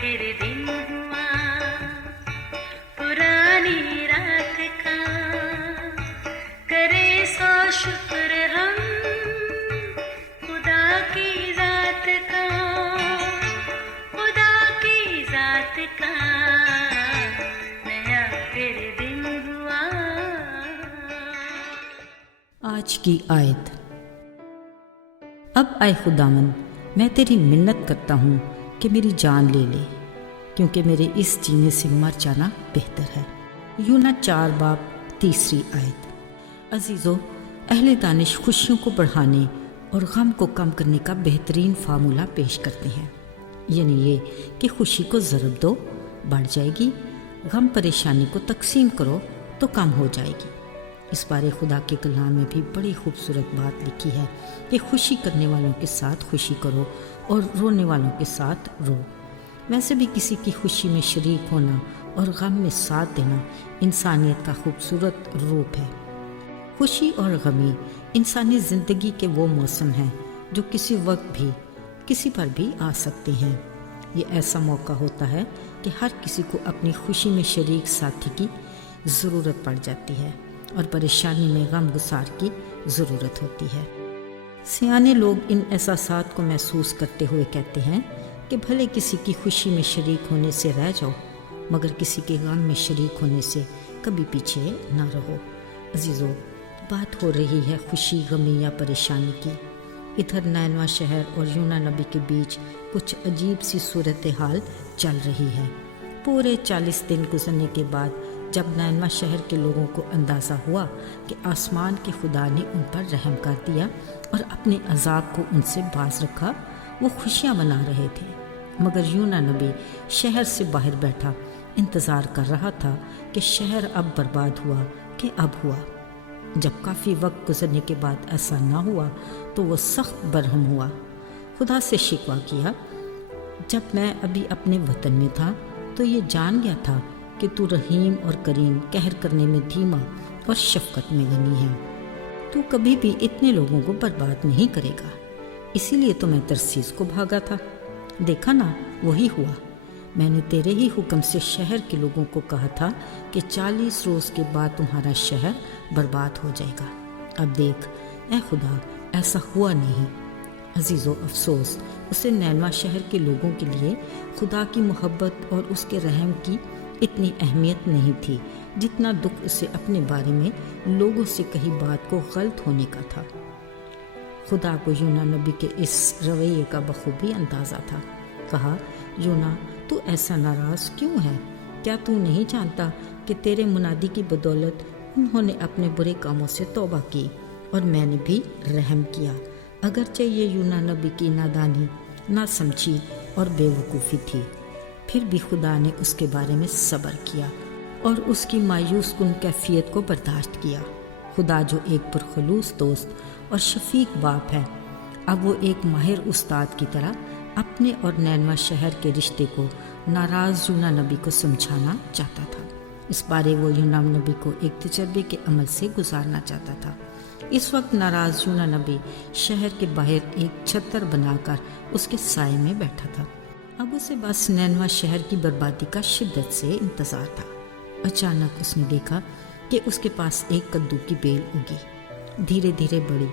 फिर दिन हुआ पुरानी रात का, करे सौ शुक्र हम खुदा की जात का, खुदा की जात का, नया फिर दिन हुआ। आज की आयत। अब आए खुदावन, मैं तेरी मिन्नत करता हूँ कि मेरी जान ले ले, क्योंकि मेरे इस जीने से मर जाना बेहतर है। यूना 4 बाब 3 आयत। अजीज़ों, अहले दानिश खुशियों को बढ़ाने और गम को कम करने का बेहतरीन फार्मूला पेश करते हैं, यानी ये कि खुशी को ज़रब दो, बढ़ जाएगी, गम परेशानी को तकसीम करो तो कम हो जाएगी। इस बारे खुदा के कलाम में भी बड़ी खूबसूरत बात लिखी है कि खुशी करने वालों के साथ खुशी करो और रोने वालों के साथ रो। वैसे भी किसी की खुशी में शरीक होना और गम में साथ देना इंसानियत का खूबसूरत रूप है। खुशी और गमी इंसानी ज़िंदगी के वो मौसम हैं जो किसी वक्त भी किसी पर भी आ सकते हैं। ये ऐसा मौका होता है कि हर किसी को अपनी खुशी में शरीक साथी की ज़रूरत पड़ जाती है और परेशानी में गम गुसार की ज़रूरत होती है। सियाने लोग इन एहसासात को महसूस करते हुए कहते हैं कि भले किसी की खुशी में शरीक होने से रह जाओ, मगर किसी के गम में शरीक होने से कभी पीछे ना रहो। अजीज़ों, बात हो रही है खुशी, गमी या परेशानी की। इधर नैनवा शहर और यूना नबी के बीच कुछ अजीब सी सूरत हाल चल रही है। पूरे 40 दिन गुजरने के बाद जब नैनवा शहर के लोगों को अंदाज़ा हुआ कि आसमान के खुदा ने उन पर रहम कर दिया और अपने अजाब को उनसे बाज रखा, वो खुशियाँ मना रहे थे। मगर यूना नबी शहर से बाहर बैठा इंतज़ार कर रहा था कि शहर अब बर्बाद हुआ कि अब हुआ। जब काफ़ी वक्त गुजरने के बाद ऐसा ना हुआ तो वो सख्त बरहम हुआ, खुदा से शिकवा किया, जब मैं अभी अपने वतन में था तो ये जान गया था कि तू रहीम और करीम, कहर करने में धीमा और शफकत में गनी है। तू कभी भी इतने लोगों को बर्बाद नहीं करेगा, इसीलिए तो मैं तरसीस को भागा था। देखा ना, वही हुआ। मैंने तेरे ही हुक्म से शहर के लोगों को कहा था कि 40 रोज़ के बाद तुम्हारा शहर बर्बाद हो जाएगा। अब देख ऐ खुदा, ऐसा हुआ नहीं। अजीज़ों, अफसोस उसे नैनवा शहर के लोगों के लिए खुदा की मोहब्बत और उसके रहम की इतनी अहमियत नहीं थी जितना दुख उसे अपने बारे में लोगों से कही बात को गलत होने का था। खुदा को यूना नबी के इस रवैये का बखूबी अंदाज़ा था। कहा, यूना, तू ऐसा नाराज़ क्यों है? क्या तू नहीं जानता कि तेरे मुनादी की बदौलत उन्होंने अपने बुरे कामों से तौबा की और मैंने भी रहम किया। अगरचे ये यूना नबी की नादानी, नासमझी और बेवकूफ़ी थी, फिर भी खुदा ने उसके बारे में सब्र किया और उसकी मायूस कुन कैफियत को बर्दाश्त किया। खुदा जो एक पुरखलूस दोस्त और शफीक बाप है, अब वो एक माहिर उस्ताद की तरह अपने और नैनवा शहर के रिश्ते को नाराज़ यूना नबी को समझाना चाहता था। इस बारे वो यूना नबी को एक तजर्बे के अमल से गुजारना चाहता था। इस वक्त नाराज़ यूना नबी शहर के बाहर एक छतर बनाकर उसके साए में बैठा था। अब उसे बस नैनवा शहर की बर्बादी का शिद्दत से इंतज़ार था। अचानक उसने देखा कि उसके पास एक कद्दू की बेल उगी, धीरे धीरे बढ़ी।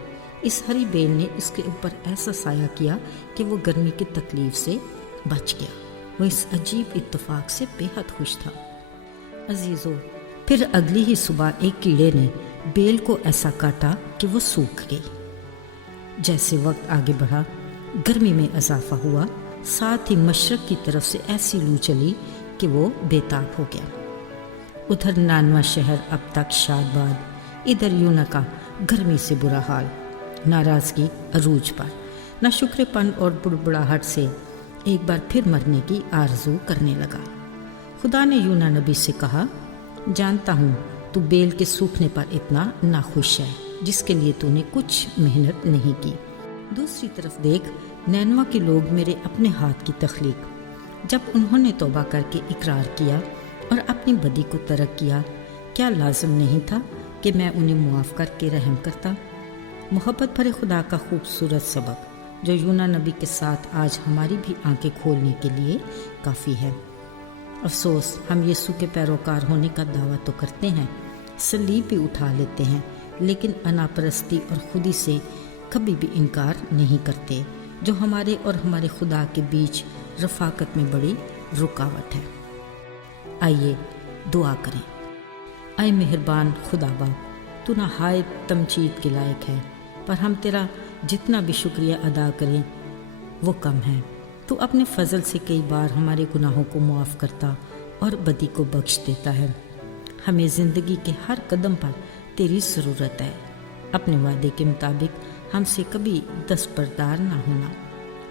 इस हरी बेल ने उसके ऊपर ऐसा साया किया कि वो गर्मी की तकलीफ से बच गया। वो इस अजीब इत्तेफाक से बेहद खुश था। अजीज़ों, फिर अगली ही सुबह एक कीड़े ने बेल को ऐसा काटा कि वो सूख गई। जैसे वक्त आगे बढ़ा, गर्मी में इजाफा हुआ, साथ ही मशरक की तरफ से ऐसी लू चली कि वो बेताब हो गया। उधर नैनवा शहर अब तक शादबाद, इधर यूना का गर्मी से बुरा हाल, नाराज़गी अरूज पर, नाशुक्रेपन और बुड़बुड़ाहट से एक बार फिर मरने की आरज़ू करने लगा। खुदा ने यूना नबी से कहा, जानता हूँ तू बेल के सूखने पर इतना नाखुश है, जिसके लिए तूने कुछ मेहनत नहीं की। दूसरी तरफ देख, नैनवा के लोग मेरे अपने हाथ की तख्लीक, जब उन्होंने तौबा करके इकरार किया और अपनी बदी को तर्क किया, क्या लाजिम नहीं था कि मैं उन्हें मुआफ़ करके रहम करता? मोहब्बत भरे खुदा का खूबसूरत सबक جو یونا نبی کے ساتھ آج ہماری بھی آنکھیں کھولنے کے لیے کافی ہے۔ افسوس، ہم یسوع کے پیروکار ہونے کا دعویٰ تو کرتے ہیں، صلیب بھی اٹھا لیتے ہیں، لیکن انا پرستی اور خودی سے کبھی بھی انکار نہیں کرتے، جو ہمارے اور ہمارے خدا کے بیچ رفاقت میں بڑی رکاوٹ ہے۔ آئیے دعا کریں۔ اے مہربان خدا باپ، تو نہایت تمجید کے لائق ہے، پر ہم تیرا جتنا بھی شکریہ ادا کریں وہ کم ہے۔ تو اپنے فضل سے کئی بار ہمارے گناہوں کو معاف کرتا اور بدی کو بخش دیتا ہے۔ ہمیں زندگی کے ہر قدم پر تیری ضرورت ہے۔ اپنے وعدے کے مطابق ہم سے کبھی دستبردار نہ ہونا۔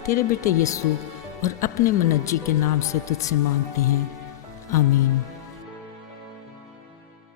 تیرے بیٹے یسوع اور اپنے منجی کے نام سے تجھ سے مانگتے ہیں، آمین۔